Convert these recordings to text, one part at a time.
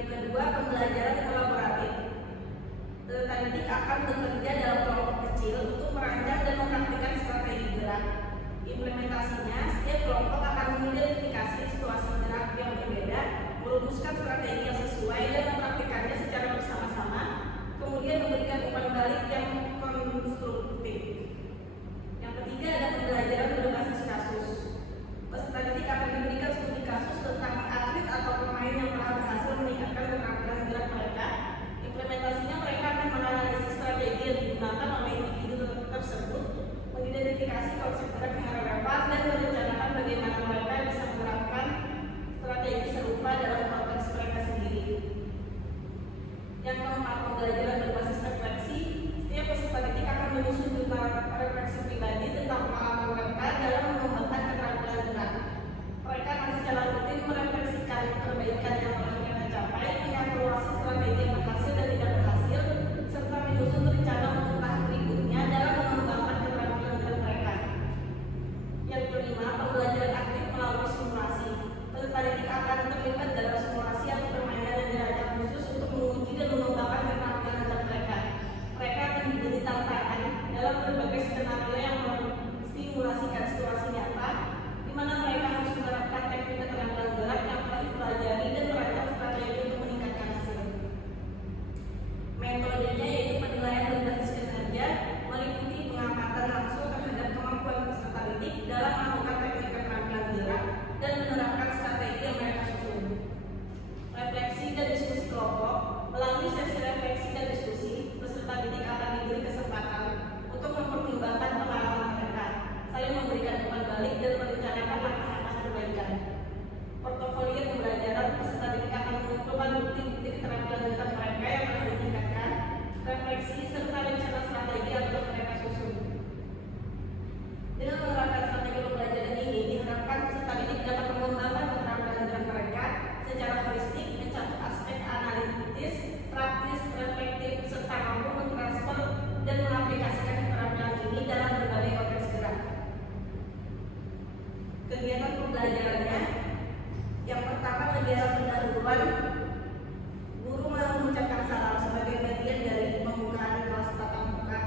Yang kedua, pembelajaran kolaboratif. Peserta didik akan bekerja dalam kelompok kecil untuk merancang dan mempraktikkan strategi gerak. Implementasinya, setiap kelompok akan mengidentifikasi situasi gerak yang berbeda, merumuskan strategi yang sesuai dan mempraktikannya secara bersama-sama, kemudian memberikan umpan balik yang konstruktif. Yang ketiga, ada pembelajaran berbasis kasus. Peserta didik akan diberikan studi kasus tentang atlet atau pemain yang telah berhasil meningkatkan keterampilan gerak mereka. Implementasinya, mereka akan menganalisis strategi yang digunakan oleh individu tersebut, mengidentifikasi konsep gerak yang relevan, dan merencanakan bagaimana mereka bisa menerapkan strategi serupa dalam konteks mereka sendiri. Yang keempat, pembelajaran berbasis refleksi. Setiap peserta didik akan menyusun jurnal refleksi pribadi tentang pengalaman mereka dalam mengembangkan keterampilan gerak. Mereka akan secara rutin merefleksikan perbaikan yang telah mereka capai, mengevaluasi strategi yang berhasil dan tidak berhasil, serta menyusun rencana untuk tahap berikutnya dalam mengembangkan keterampilan gerak mereka. Yang kelima, pembelajaran aktif melalui simulasi. Peserta didik akan terlibat dalam simulasi atau permainan yang dirancang khusus untuk menguji dan mengembangkan keterampilan gerak mereka. Mereka akan diberi tantangan dalam berbagai skenario yang mensimulasikan situasi nyata, di mana mereka harus menerapkan teknik keterampilan gerak yang telah dipelajari dan merancang strategi untuk meningkatkan hasil. Metodenya yaitu penilaian berbasis kinerja, meliputi pengamatan langsung terhadap kemampuan peserta didik dalam melakukan teknik keterampilan gerak dan menerapkan strategi yang mereka susun. Refleksi dan diskusi kelompok. Melalui sesi refleksi dan diskusi, peserta didik akan diberi kesempatan untuk mempertimbangkan pengalaman mereka, saling memberikan umpan balik dan merencanakan langkah-langkah perbaikan. Portofolio pembelajaran. Peserta didik akan mengumpulkan bukti-bukti keterampilan gerak mereka yang telah ditingkatkan, refleksi serta rencana strategi yang telah mereka susun. Dengan menerapkan strategi pembelajaran ini, diharapkan peserta didik dapat mengembangkan keterampilan gerak mereka secara holistik, mencakup aspek analitis, praktis, reflektif, serta mampu mentransfer dan mengaplikasikan keterampilan ini dalam berbagai konteks gerak. Kegiatan pembelajarannya, yang pertama, kegiatan pendahuluan. Guru mengucapkan salam sebagai bagian dari pembukaan kelas tatap muka.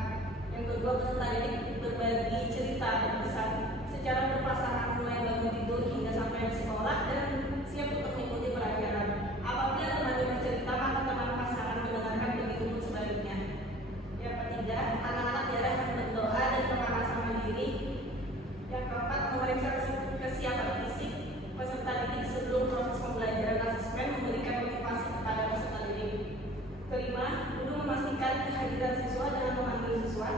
Yang kedua, peserta didik berbagi cerita dan pesan secara berpasangan mulai bangun tidur hingga sampai di sekolah dan siap untuk mengikuti pelajaran. Apabila teman bercerita, maka teman pasangan mendengarkan, begitu pun sebaliknya. Yang ketiga, anak-anak diarahkan berdoa dan pemanasan mandiri. Yang keempat, memeriksa kesiapan fisik peserta didik sebelum proses pembelajaran asesmen, memberikan motivasi kepada peserta didik. Kelima, guru memastikan kehadiran siswa dengan memanggil siswa.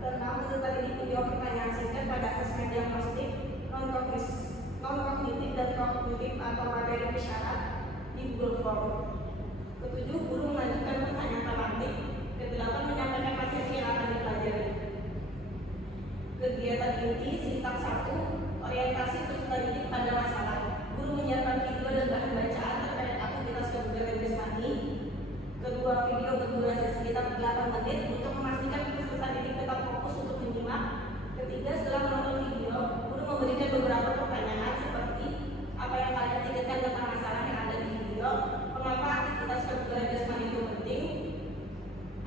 Keenam, peserta didik menjawab pertanyaan singkat pada asesmen diagnostik, non-kognitif dan kognitif atau materi persyarat di Google Form. Ketujuh, guru mengajukan pertanyaan tematik. Kedelapan, menyampaikan materi yang akan dipelajari. Kegiatan inti sintaks 1, orientasi peserta didik pada masalah. Guru menyiapkan video dan bahan bacaan terkait aktivitas kebugaran jasmani. Kedua, video berdurasi sekitar 8 menit untuk memastikan peserta didik tetap fokus untuk menyimak. Ketiga, setelah menonton video, guru memberikan beberapa pertanyaan seperti apa yang kalian pikirkan tentang masalah yang ada di video, mengapa aktivitas kebugaran jasmani itu penting,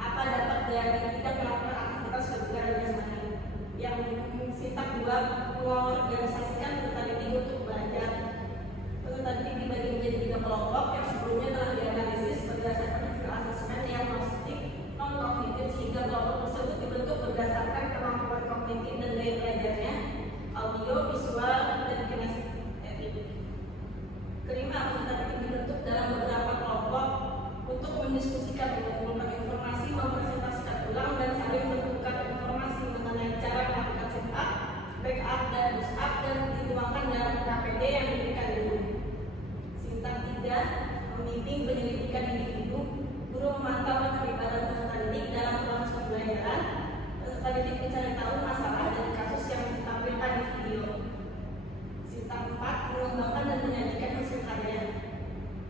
apa dapat dari tidak melakukan aktivitas kebugaran jasmani. Yang sintaks 2, mengorganisasikan peserta didik untuk belajar. Peserta didik dibagi menjadi 3 kelompok yang sebelumnya telah dianalisis berdasarkan hasil asesmen diagnostik non-kognitif, sehingga kelompok tersebut dibentuk berdasarkan kemampuan kognitif dan gaya belajarnya, audio, visual, dan kinestetik. Kelima, peserta didik dibentuk dalam beberapa kelompok untuk mendiskusikan, mengumpulkan informasi, mempresentasikan ulang, dan saling bertukar informasi mengenai cara melakukan sit up, back up, dan push up, dan dituangkan dalam KPD yang diberikan guru. Sintaks 3, membimbing penyelidikan individu. Guru memantau keterlibatan peserta didik dalam proses pembelajaran. Peserta didik mencari tahu masalah dari kasus yang ditampilkan di video. Sintaks 4, mengembangkan dan menyajikan hasil karya.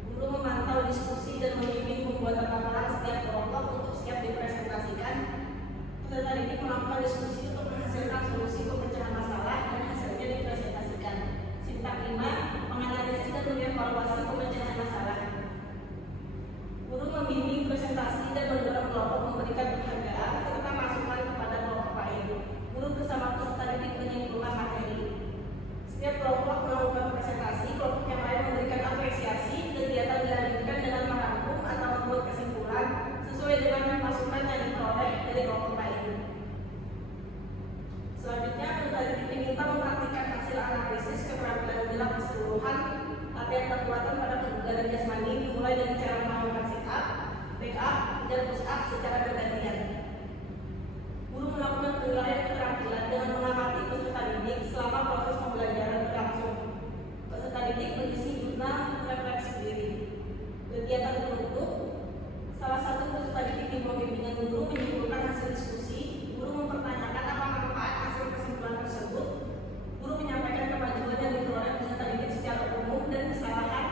Guru memantau diskusi dan membimbing pembuatan laporan setiap kelompok untuk siap dipresentasikan. Peserta didik melakukan diskusi untuk menghasilkan solusi pemecahan masalah dan hasilnya dipresentasikan. Sintaks 5, menganalisis dan mengevaluasi pemecahan masalah. memberikan penghargaan serta masukan kepada kelompok lain. Guru bersama peserta didik menyimpulkan materi. Setiap kelompok melakukan presentasi, kelompok yang lain memberikan apresiasi, kegiatan dilanjutkan dengan merangkum atau membuat kesimpulan sesuai dengan masukan yang diperoleh dari kelompok lain. Selanjutnya, peserta didik diminta mempraktikkan hasil analisis keterampilan gerak keseluruhan. Latihan kekuatan pada kebugaran jasmani dimulai dari cara melakukan sit up, back up, dan push up secara bergantian. Guru melakukan penilaian keterampilan dengan mengamati peserta didik selama proses pembelajaran berlangsung. Peserta didik mengisi jurnal refleksi diri. Kegiatan penutup, salah satu peserta didik di bawah bimbingan guru menyimpulkan hasil diskusi. Guru mempertanyakan apa manfaat hasil kesimpulan tersebut. Guru menyampaikan kemajuan yang diperoleh peserta didik secara umum dan kesalahan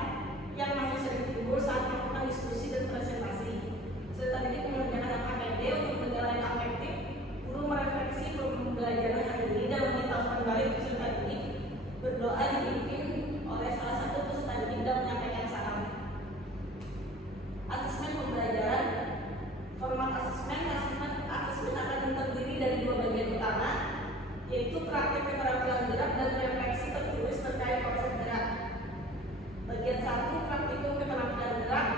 yang masih sering timbul saat melakukan diskusi dan presentasi. Peserta didik mengerjakan APD untuk penilaian afektif. Guru merefleksi pembelajaran hari ini dan meminta kembali peserta didik berdoa dipimpin oleh salah satu peserta didik dan menyampaikan salam. Asesmen pembelajaran. Format asesmen akan terdiri dari dua bagian utama, yaitu praktik keterampilan gerak dan refleksi tertulis terkait konsep gerak. Bagian 1, praktikum keterampilan gerak.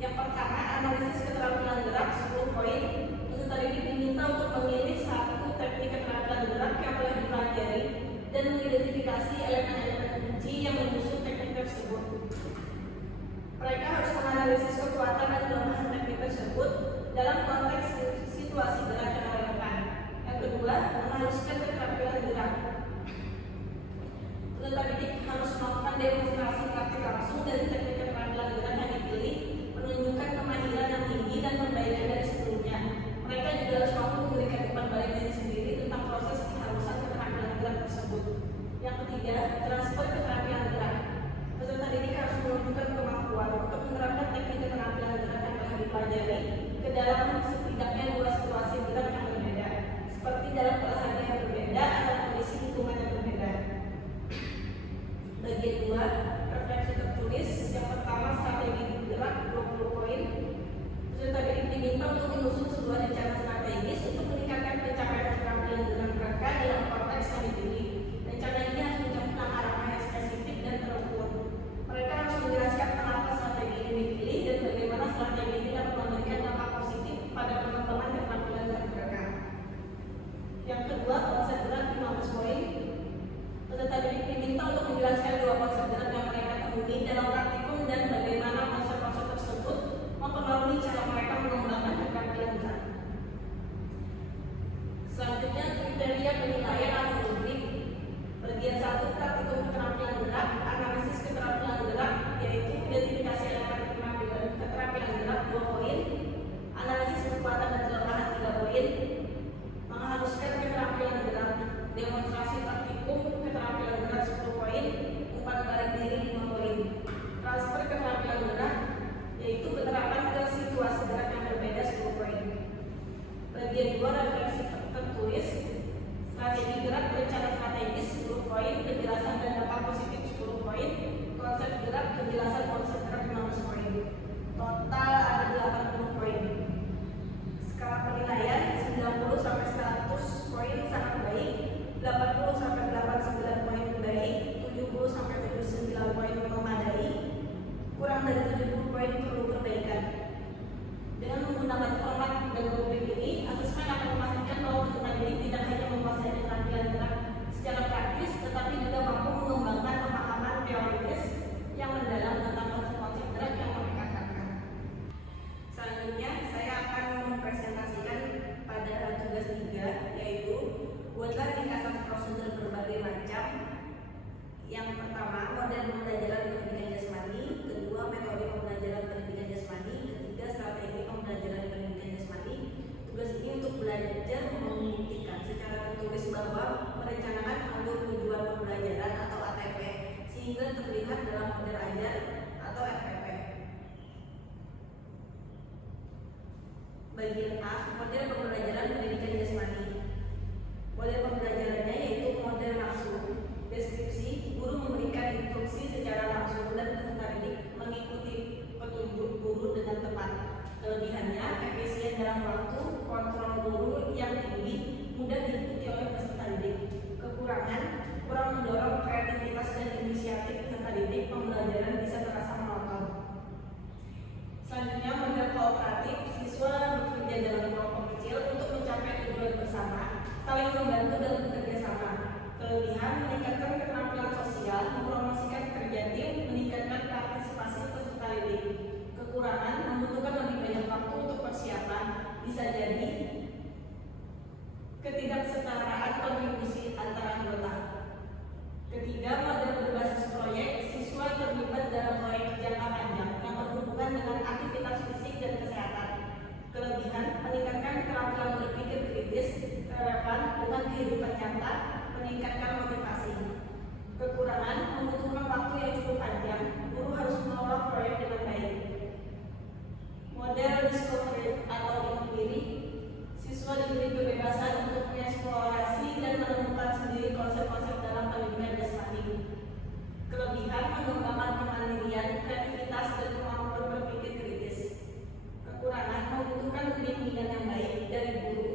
Yang pertama, analisis keterampilan gerak 10 poin. Peserta didik diminta untuk memilih satu teknik keterampilan gerak yang telah dipelajari dan mengidentifikasi elemen-elemen kunci yang menyusun teknik tersebut. Mereka harus menganalisis kekuatan dan kelemahan teknik tersebut dalam konteks situasi gerak yang relevan. Yang kedua, menghaluskan keterampilan gerak. Peserta didik harus melakukan demonstrasi praktik langsung dari teknik keterampilan gerak yang dipilih, menunjukkan kemahiran yang tinggi dan perbaikan dari sebelumnya. Mereka juga harus mampu memberikan umpan balik diri sendiri tentang proses kehalusan keterampilan gerak tersebut. Yang ketiga, transfer keterampilan gerak. Peserta didik harus menunjukkan kemampuan untuk menerapkan teknik keterampilan gerak yang telah dipelajari ke dalam setidaknya dua situasi gerak yang berbeda, seperti dalam olahraga yang berbeda atau kondisi lingkungan yang berbeda. Bagian 2, refleksi tertulis. Yang pertama, strategi gerak 20 poin. Peserta didik diminta untuk menyusun sebuah rencana strategis untuk meningkatkan pencapaian keterampilan gerak mereka dalam konteks yang dipilih. Rencana ini harus mencantumkan arah yang spesifik dan terukur. Mereka harus menjelaskan kenapa strategi ini dipilih dan bagaimana strategi ini dapat memberikan dampak positif pada pengembangan keterampilan gerak mereka. Yang kedua, konsep gerak 15 poin. Peserta didik diminta untuk menjelaskan dua konsep gerak yang mereka temui dalam praktikum dan bagaimana konsep-konsep tersebut mempengaruhi cara mereka mengembangkan keterampilan gerak. Selanjutnya, kriteria penilaian atau rubrik. Bagian 1, praktikum keterampilan gerak, analisis keterampilan gerak, yaitu identifikasi elemen keterampilan gerak 2 poin, analisis kekuatan dan kelemahan 3 poin, menghaluskan keterampilan gerak, demonstrasi praktikum keterampilan gerak 10 poin, umpan balik diri 5 poin, transfer keterampilan gerak, yaitu penerapan ke situasi gerak yang berbeda 10 poin. Bagian 2, refleksi tertulis, strategi gerak, rencana strategis 10 poin, penjelasan dan dampak positif 10 poin, konsep gerak, penjelasan konsep gerak 15 poin. Total ada 80 poin. Skala penilaian 90 sampai 100 poin sangat baik, 80 sampai 89 poin baik, 70 sampai 79 poin memadai, kurang dari 70 poin perlu perbaikan. Dengan menggunakan format dan rubrik ini, asesmen akan memastikan bahwa peserta didik tidak hanya menguasai keterampilan gerak secara praktis, tetapi juga mampu mengembangkan pemahaman teoritis yang mendalam tentang konsep gerak yang mereka terapkan. Selanjutnya, saya akan mempresentasikan pada tugas 3, yaitu buatlah ringkasan prosedur berbagai macam. Yang pertama, model pembelajaran pendidikan jasmani. Kedua, metode pembelajaran pendidikan jasmani. Ketiga, strategi pembelajaran pendidikan jasmani. Tugas ini untuk belajar membuktikan secara tertulis bahwa merencanakan alur tujuan pembelajaran atau ATP sehingga terlihat dalam model ajar atau RPP. Bagian A, model pembelajaran pendidikan jasmani. Model pembelajarannya yaitu model langsung. Deskripsi, guru memberikan instruksi secara langsung dan peserta didik mengikuti petunjuk guru dengan tepat. Kelebihannya, efisien dalam waktu Kekurangan, kurang mendorong kreativitas dan inisiatif peserta didik, pembelajaran bisa terasa monoton. Selanjutnya, model kooperatif, siswa bekerja dalam kelompok kecil untuk mencapai tujuan bersama, saling membantu dan bekerja sama. Kelebihan, meningkatkan keterampilan sosial, mempromosikan kerja tim, meningkatkan partisipasi peserta didik. Kekurangan, membutuhkan lebih banyak waktu untuk persiapan, bisa jadi ketidaksetaraan kontribusi antara anggota. Ketiga, model berbasis proyek, siswa terlibat dalam proyek jangka panjang yang berhubungan dengan aktivitas fisik dan kesehatan. Kelebihan, meningkatkan keterampilan berpikir kritis, relevan dengan kehidupan nyata, meningkatkan motivasi. Kekurangan, membutuhkan waktu yang cukup panjang, guru harus mengelola proyek dengan baik. Model discovery atau inquiry, siswa diberi kebebasan untuk mengeksplorasi dan menemukan sendiri konsep-konsep dalam pendidikan jasmani. Kelebihan, mengembangkan kemandirian, kreativitas, dan kemampuan berpikir kritis. Kekurangan, membutuhkan bimbingan yang baik dari guru,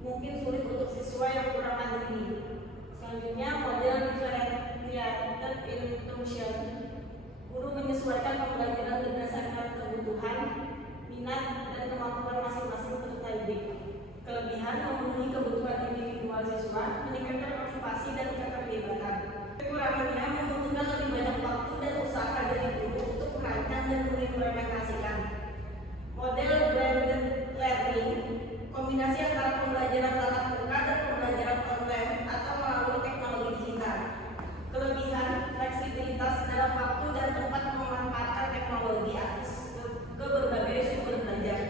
mungkin sulit untuk siswa yang kurang mandiri. Selanjutnya, model differentiated instruction, guru menyesuaikan pembelajaran berdasarkan kebutuhan, minat, dan kemampuan masing-masing peserta didik. Kelebihan, memenuhi kebutuhan individual siswa, meningkatkan motivasi dan keterlibatan. Kekurangannya, membutuhkan lebih banyak waktu dan usaha dari guru untuk merancang dan mengimplementasikan. Model blended learning, kombinasi antara pembelajaran tatap muka dan pembelajaran online atau melalui teknologi digital. Kelebihan, fleksibilitas dalam waktu dan tempat memanfaatkan teknologi akses ke berbagai sumber belajar.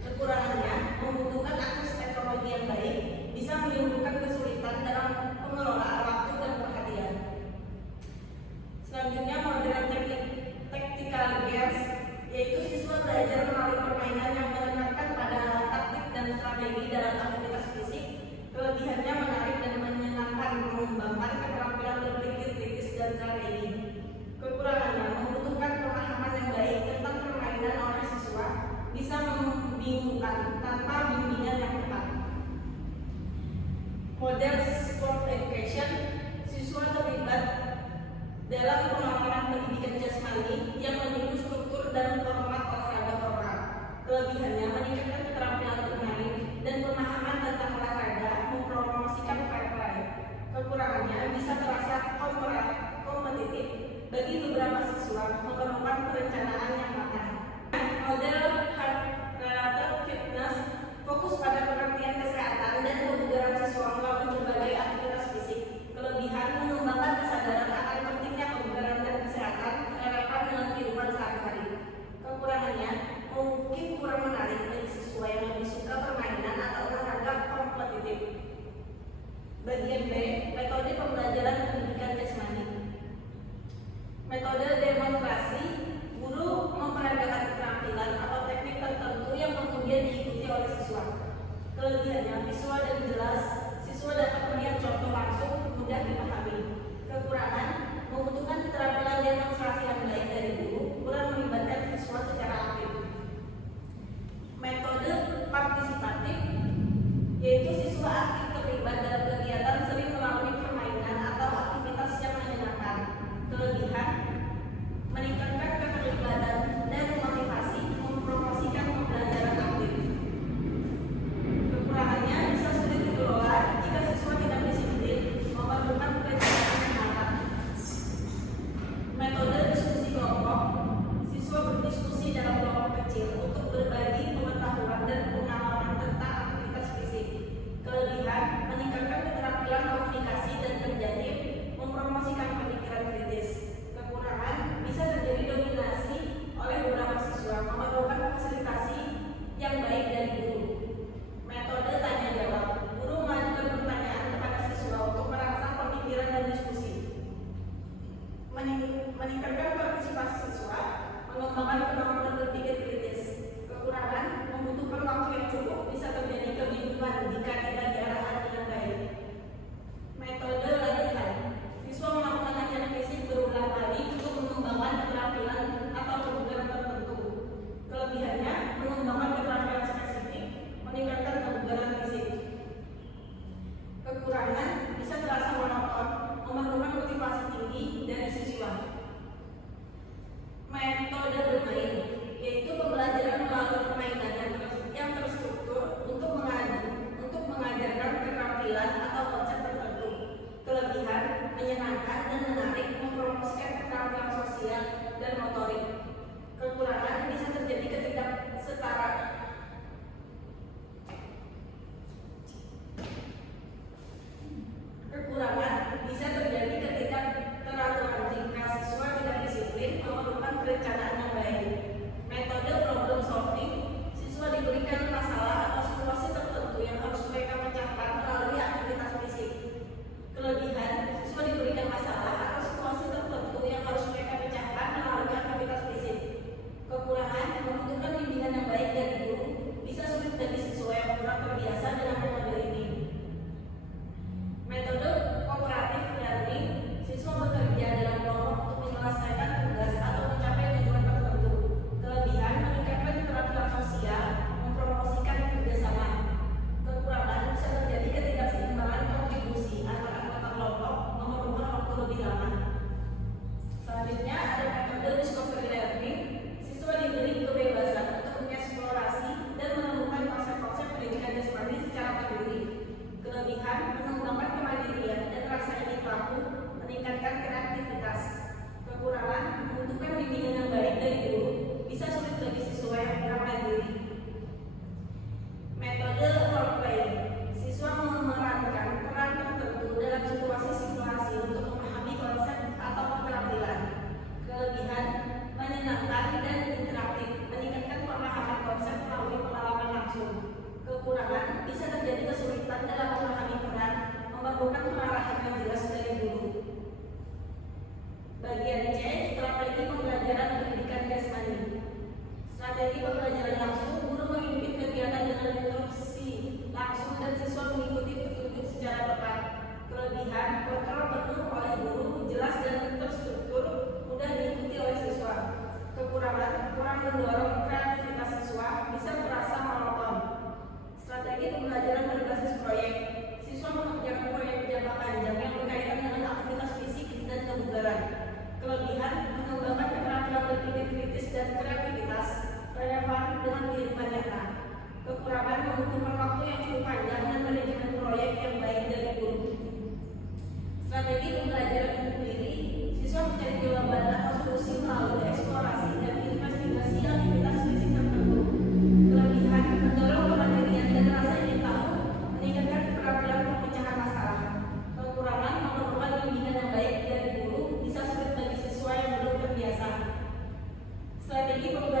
Kekurangannya, membutuhkan akses teknologi yang baik, bisa menimbulkan kesulitan dalam pengelolaan waktu dan perhatian. Selanjutnya, model tactical games, yaitu siswa belajar melalui permainan yang menekankan pada taktik dan strategi dalam aktivitas fisik. Kelebihannya menarik dan menyenangkan, mengembangkan keterampilan berpikir kritis dan strategi. Kekurangannya, membutuhkan pemahaman yang baik tentang permainan oleh siswa, bisa membingungkan tanpa bimbingan yang tepat. Model sport education, siswa terlibat dalam pengalaman pendidikan jasmani yang meniru struktur dan format olahraga formal. Kelebihannya, meningkatkan keterampilan bermain dan pemahaman tentang olahraga, mempromosikan fair play. Kekurangannya, bisa terasa kompetitif bagi beberapa siswa, memerlukan perencanaan yang matang. Model heart related fitness, fokus pada pengertian kesehatan dan kebugaran siswa melalui berbagai aktivitas fisik. Kelebihan, mengembangkan kesadaran akan pentingnya kebugaran dan kesehatan relevan dengan kehidupan sehari-hari. Kekurangannya, mungkin kurang menarik bagi siswa yang lebih suka permainan atau olahraga kompetitif. Bagian B, metode pembelajaran pendidikan jasmani. Metode demonstrasi, guru memperagakan keterampilan atau teknik tertentu yang kemudian diikuti oleh siswa. Kelebihannya, visual dan jelas, siswa dapat melihat contoh langsung, mudah dipahami. Kekurangan, membutuhkan keterampilan demonstrasi yang baik dari guru, kurang melibatkan siswa secara aktif. Metode partisipatif, yaitu siswa aktif terlibat dalam kegiatan sering melalui permainan atau aktivitas yang menyenangkan. Kelebihan, meningkatkan keterlibatan dan motivasi, mempromosikan pembelajaran aktif. Kekurangannya, bisa sulit dikelola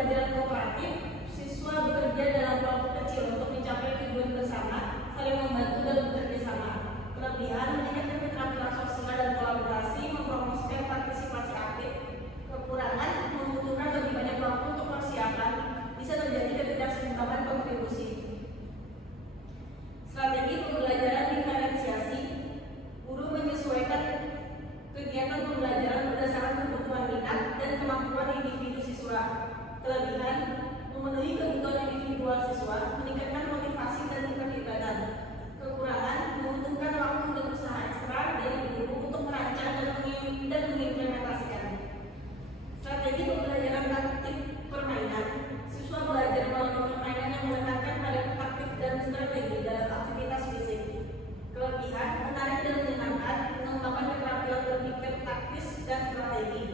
pembelajaran kooperatif, siswa bekerja dalam kelompok kecil untuk mencapai tujuan bersama, saling membantu dan bekerja sama. Kelebihan meningkatkan keterampilan sosial dan kolaborasi, mempromosikan partisipasi aktif. Kekurangan membutuhkan lebih banyak waktu untuk persiapan, bisa terjadi ketidakseimbangan kontribusi. Strategi pembelajaran diferensiasi, guru menyesuaikan kegiatan pembelajaran berdasarkan kebutuhan minat dan kemampuan individu siswa. Kelebihan memenuhi kebutuhan individual siswa, meningkatkan motivasi dan keterlibatan. Kekurangan membutuhkan waktu dan usaha ekstra dari guru untuk merancang dan mengimplementasikan. Strategi pembelajaran taktik permainan, siswa belajar melalui permainan yang menekankan pada taktik dan strategi dalam aktivitas fisik. Kelebihan menarik dan menyenangkan, mengembangkan keterampilan berpikir taktis dan strategi.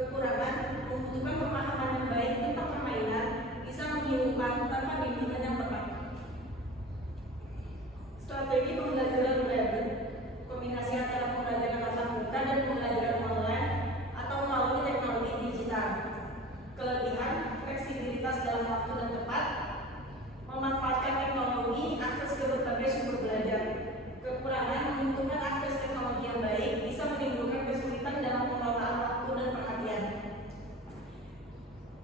Kekurangan membutuhkan pemahaman yang baik tentang permainan, bisa membingungkan tanpa bimbingan yang tepat. Strategi pembelajaran blended, kombinasi antara pembelajaran tatap muka dan pembelajaran online atau melalui teknologi digital. Kelebihan fleksibilitas dalam waktu dan tempat, memanfaatkan teknologi, akses ke berbagai sumber belajar. Kekurangan membutuhkan akses teknologi yang baik, bisa menimbulkan kesulitan dalam pengelolaan waktu dan perhatian.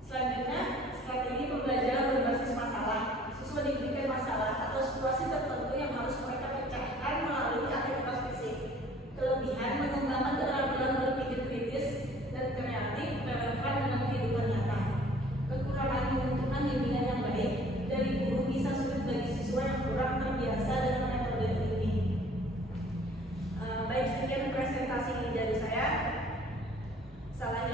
Selanjutnya, strategi pembelajaran berbasis masalah. Siswa diberikan masalah atau situasi tertentu yang harus mereka pecahkan melalui aktivitas fisik. Kelebihan mengembangkan keterampilan berpikir kritis dan kreatif relevan dengan kehidupan nyata. Kekurangan membutuhkan bimbingan yang baik dari guru, bisa sulit bagi siswa yang kurang terbiasa dengan metode ini. Baik, sekian presentasi dari saya. Salah